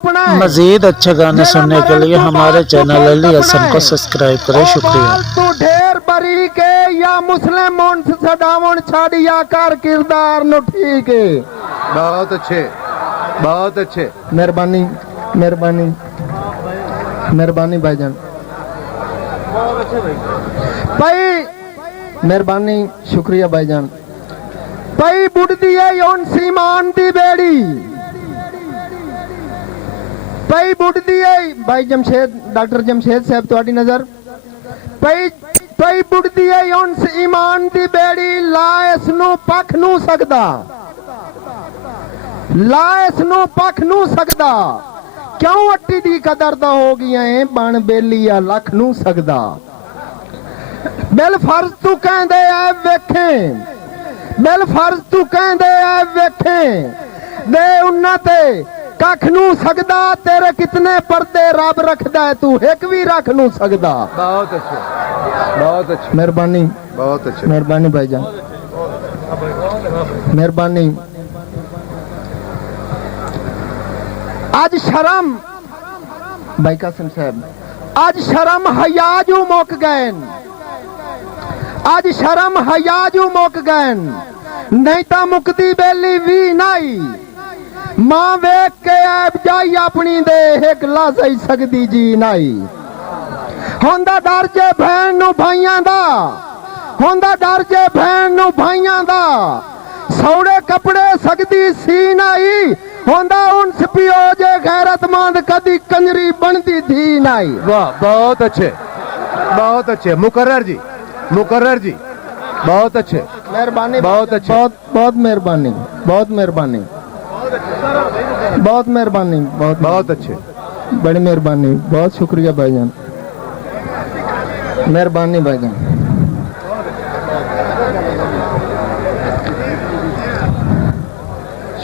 मजीद अच्छे गाने सुनने के लिए हमारे चैनल अली हसन को सब्सक्राइब करें। शुक्रिया। तू ढेर बरी के या मुस्लिम मुंस सडावन छाड़िया कर किरदार नु ठीक है। बहुत अच्छे, बहुत अच्छे। मेहरबानी मेहरबानी मेहरबानी भाईजान भाई, मेहरबानी शुक्रिया भाईजान भाई। बुढ़दी है योन सीमान दी बेड़ी भाई, बुढ़दी है भाई जमशेद, डॉक्टर जमशेद साहब तुहाडी नजर भाई भाई बुढ़दी है योन ईमान दी बेड़ी ला इस नु पख नू सकदा, ला इस नु पख नू सकदा। क्यों अट्टी दी कदर दा हो गया है बन बेली या लख नू सकदा। बिल फर्ज तू कहंदे ऐ वेखे, बिल फर्ज तू कहंदे ऐ वेखे दे उन्ना ते कख नू सकदा। तेरे कितने पर्दे रब रखदा है तू एक भी रख नू सकदा। बहुत अच्छे, बहुत अच्छे। मेहरबानी, बहुत अच्छे। मेहरबानी भाईजान, मेहरबानी। आज शर्म भाई कासिम साहब, आज शर्म हयाजू मुक गए, आज शर्म हयाजू मुक गए। नहीं तो मुकदी बेली भी नहीं मां वेख के ऐब जाई अपनी दे एक ला सही सकदी जी नहीं। होंदा डर जे भैन नु भाइयां दा, होंदा डर जे भैन नु भाइयां दा। सौड़े कपड़े सकदी सी नहीं, होंदा उनस पियो जे गैरतमंद कदी कंजरी बनती थी नहीं। वाह, बहुत अच्छे, बहुत अच्छे। मुकर्रर जी, मुकर्रर जी, बहुत अच्छे। मेहरबानी, बहुत अच्छे। बहुत बहुत मेहरबानी, बहुत मेहरबानी, बहुत मेहरबानी, बहुत बहुत अच्छे। बड़ी मेहरबानी, बहुत शुक्रिया भाईजान, मेहरबानी भाईजान।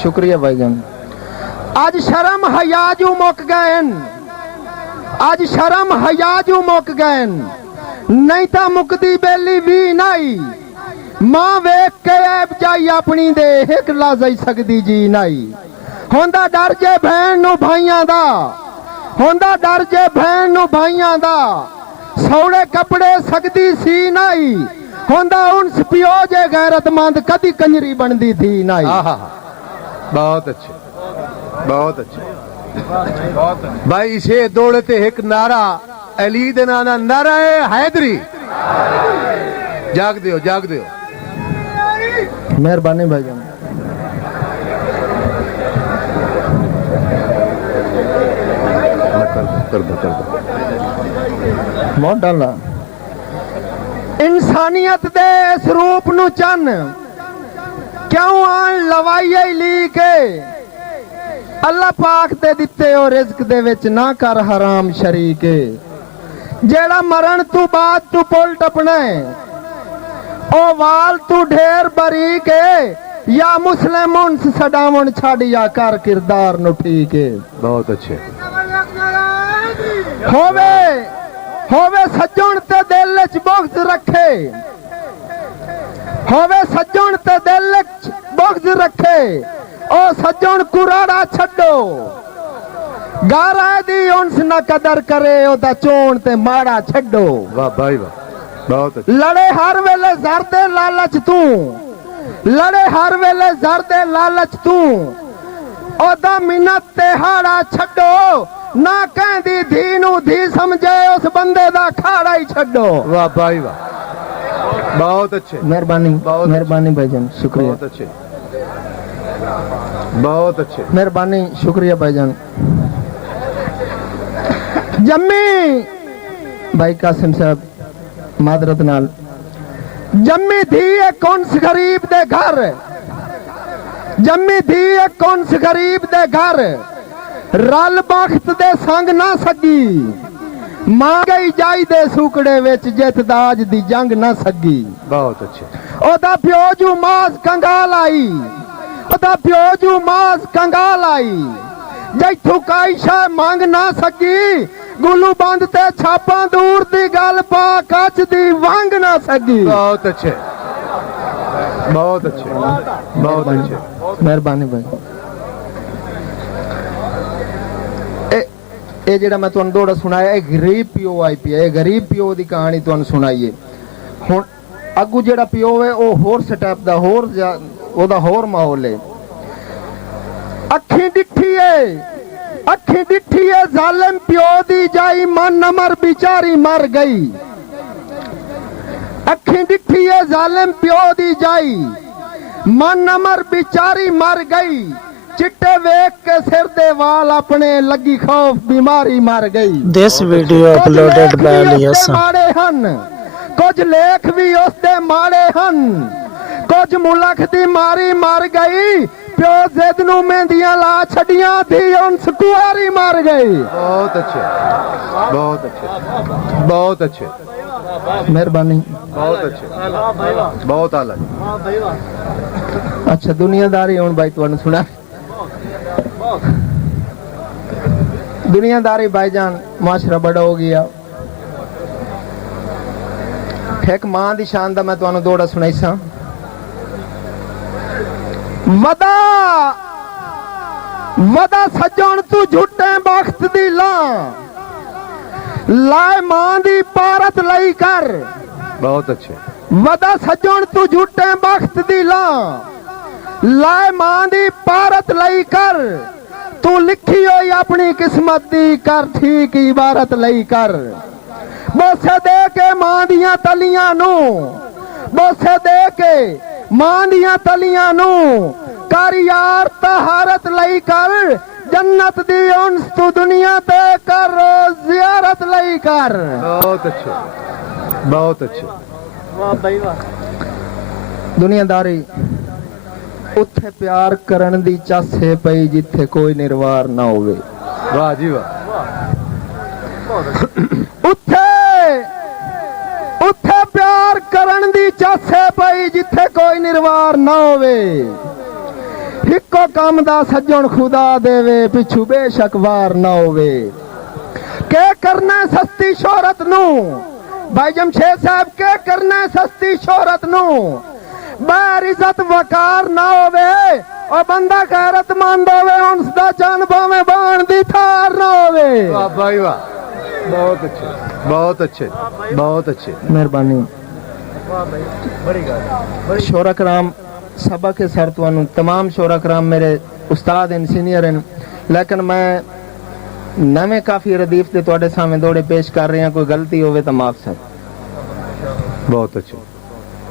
शुक्रिया भाईजान। आज शर्म हयाजू मुक गए, आज शर्म हयाजू मुक गए। नहीं तो मुकदी बेली भी नहीं मां वेख के ऐब जाई अपनी दे एक ला जाई सकदी जी नहीं। होंदा डर जे भैन नु भाइयां दा, होंदा डर जे भैन नु भाइयां दा। सौड़े कपड़े सकदी सी नहीं, होंदा उनस पियो जे गैरतमंद कदी कंजरी बनदी थी नहीं। बहुत अच्छे, बहुत अच्छे भाई। इसे दौड़ते एक नारा अली दे नाना नारा है हैदरी। जाग दियो, जाग दियो। मेहरबानी भाईजान। कर दो, कर दो। बहुत डाला इंसानियत दे इस रूप नु चन क्यों आन लवाई ली के। अल्लाह पाक दे दिते हो रिज़्क दे विच ना कर हराम शरीके। जेड़ा मरण तू बाद तू पुल टपना ओ वाल तू ढेर बरी के या मुस्लिम उनस सडावन छाड़िया कर किरदार नु ठीक है। बहुत अच्छे। होवे होवे सज्जन ते दिल च बुग़्ज़ रखे, होवे सज्जन ते दिल च बुग़्ज़ रखे। ओ सज्जन कुराड़ा छड्डो, गारा दी उनस न कदर करे ओदा चोण ते माड़ा छड्डो। वाह भाई वाह, बहुत अच्छे। लड़े हर वेले जर दे लालच तू, लड़े हर वेले जर दे लालच तू। ओदा मिन्नत ते हाड़ा छड्डो, ना कहंदी धी नू धी समझे उस बंदे दा खाड़ा ही छड्डो। वाह भाई वाह, बहुत अच्छे। मेहरबानी, मेहरबानी भाईजान, शुक्रिया। बहुत अच्छे, बहुत अच्छे। मेहरबानी, शुक्रिया भाईजान। जम्मी भाई कासिम साहब मादरत नाल जम्मी थी एक कौन स गरीब दे घर, जम्मी थी एक कौन स गरीब दे घर। रल बख्त दे संग ना सगी, मां गई जाई दे सुकड़े विच जित दाज दी जंग ना सगी। बहुत अच्छे। ओदा प्यो जू मास कंगाल आई, ओदा प्यो जू मास कंगाल आई। जैथू काईशा मंग ना सगी, गुलू बंद ते छापा दूर दी गल पा कच दी वंग ना सगी। बहुत अच्छे, बहुत अच्छे, बहुत अच्छे। मेहरबानी भाई। ਇਹ ਜਿਹੜਾ ਮੈਂ ਤੁਹਾਨੂੰ ਦੋੜਾ ਸੁਣਾਇਆ ਇਹ ਗਰੀਬ ਪਿਓ ਆਈਪੀ ਹੈ, ਇਹ ਗਰੀਬ ਪਿਓ ਦੀ ਕਹਾਣੀ ਤੁਹਾਨੂੰ ਸੁਣਾਈਏ। ਹੁਣ ਅੱਗੂ ਜਿਹੜਾ ਪਿਓ ਹੈ ਉਹ ਹੋਰ ਸਟੈਪ ਦਾ ਹੋਰ ਉਹਦਾ ਹੋਰ ਮਾਹੌਲ ਹੈ। ਅੱਖੀਂ ਡਿੱਠੀ ਏ ਜ਼ਾਲਿਮ ਪਿਓ ਦੀ ਜਾਈ ਮਨ ਨਮਰ ਵਿਚਾਰੀ ਮਰ ਗਈ। ਅੱਖੀਂ ਡਿੱਠੀ ਏ ਜ਼ਾਲਿਮ ਪਿਓ ਦੀ ਜਾਈ ਮਨ ਨਮਰ ਵਿਚਾਰੀ ਮਰ ਗਈ। चिट्टे वेख के सिर दे वाल अपने लगी खौफ बीमारी मर गई। दिस वीडियो अपलोडेड बाय लियासन। माड़े हन कुछ लेख भी उसदे माड़े हन, कुछ मुलख दी मारी मर गई। प्यो जिद नू मेहंदियां ला छड़ियां थी उन सकुआरी मर गई। बहुत अच्छे, बहुत अच्छे, बहुत अच्छे, मेहरबानी, बहुत अच्छे, बहुत आला। अच्छा दुनियादारी हुण भाई तुहानू सुना दुनियादारी भाईजान माशरा बड़ा हो गया। एक मां दी शान दा मैं तुहानू दोड़ा सुनाई सा। वदा सजण तू झूठे बख्त दी लाए मां दी पारत लई कर। बहुत अच्छे। वदा सजण तू झूठे बख्त दी लाए मां दी पारत लई कर। तू लिखी होई अपनी किस्मत दी कर ठीक इबारत लई कर। बोसे दे के मां दियां तलियां नू, बोसे दे के मां दियां तलियां नू कर यार तहारत लई कर। जन्नत दी उन्स तू दुनिया ते कर रोज जियारत लई कर। बहुत अच्छे, बहुत अच्छे। वाह भाई वाह। दुनियादारी उत्थे प्यार करन दी चासे पई जिथे कोई निर्वार ना होवे। वाह जी वाह। उत्थे प्यार करन दी चासे पई जिथे कोई निर्वार ना होवे। हिको काम दा सज्जण खुदा देवे पिछू बेशक वार ना होवे। के करना सस्ती शोहरत नू भाई जमशेद साहब, के करना सस्ती शोहरत नू बैर इज्जत वकार ना होवे और बंदा गैरतमंद होवे उनदा जान भावे बाण दी थार ना होवे। वाह भाई वाह, बहुत अच्छे, बहुत अच्छे, बहुत अच्छे, मेहरबानी। शोरा कराम सबक के सर तुहानू तमाम शोरा कराम मेरे उस्ताद हैं, सीनियर हैं, लेकिन मैं नवे काफी रदीफ दे तुहाडे सामने दौड़े पेश कर रहे हैं। कोई गलती होवे तो माफ सर। बहुत अच्छे।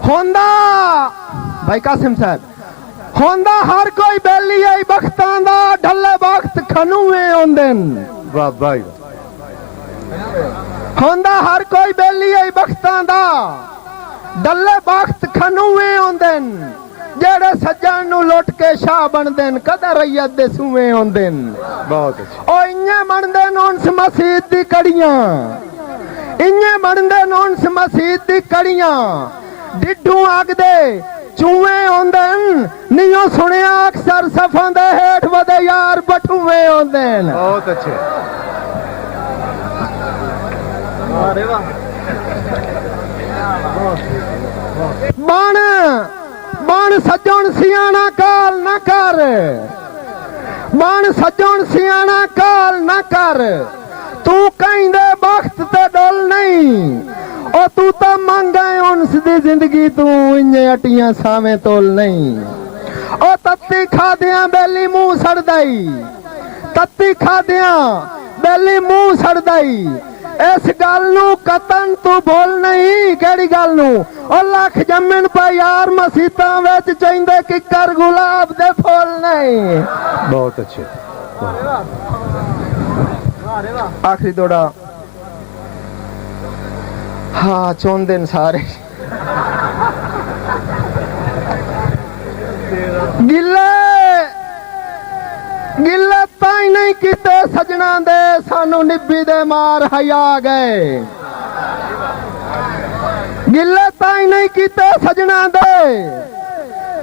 होंदा भाई कासिम साहब, होंदा हर कोई बेली है बख्तां दा ढले वक्त खनूए होंदे। वाह भाई। होंदा हर कोई बेली है बख्तां दा ढले वक्त खनूए होंदे। जेड़े सज्जन नू लुट के शाह बनदे कदे रैयत दे सूए होंदे। बहुत अच्छे। ओ इन्ने बनदे उनस मसीद दी कड़ियां, इन्ने बनदे उनस मसीद दी कड़ियां। डिड्डू अग दे चूहे होंदे नियो सुनिया अक्सर सफां दे हेठ वदे यार बटूए होंदे। बहुत अच्छे। अरे वाह। बाण बाण सज्जण सियाना काल न कर, बाण सज्जण सियाना काल न कर। तू कहंदे बख्त ते डोल नहीं ओ तू तो मंग है उनस दी जिंदगी तू इन्ने अटियां सावें तोल नहीं। ओ तत्ती खादियां बेली मुंह सड़दाई, तत्ती खादियां बेली मुंह सड़दाई। इस गल नू कतन तू बोल नहीं केड़ी गल नू। ओ लख जम्मन पा यार मसीतां विच चैंदे किकर गुलाब दे फूल नहीं। बहुत अच्छे। आखिरी दौड़ा हाँ चौंदे सारे गिले गिले ताई नहीं किते सजना दे सानू निब्बी दे मार हया गए। गिले ताई नहीं किते सजना दे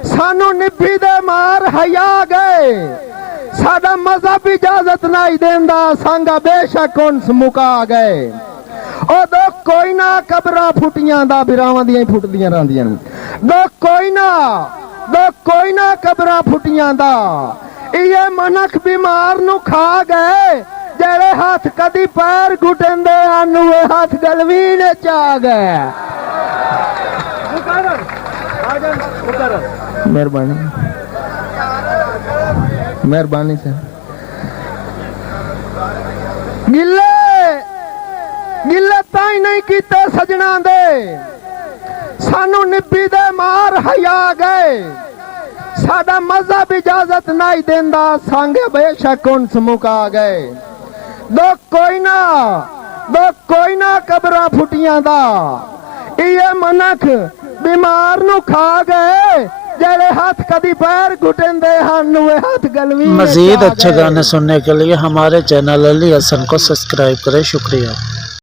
सानू निब्बी दे मार हया गए। साडा मजहब इजाजत नहीं देंदा सांगा बेशक उनस मुका गए। ओ दो कोई ना कबरां फुटियां दा बिरावां दियां फुटदियां रहंदियां। दो कोई ना कबरां फुटियां दा ये मनख बीमार नू खा गए। जेड़े हाथ कदी पैर घुटेंदे हन वे हाथ गलवीन च आ गए। मेहरबानी मेहरबानी सर। गिले गिले ताई नहीं कीते सजना दे सानू निब्बी दे मार हया गए। साडा मजहब इजाजत नहीं देंदा सांगे बेशक उनस मुका गए। दो कोई ना कबरा फुटियां दा ये मनख बीमार नु खा गए। जेड़े हाथ कदी पैर घुटेंदे हन वे हाथ गलवी। मजीद अच्छे गाने सुनने के लिए हमारे चैनल अली हसन को सब्सक्राइब करें। शुक्रिया।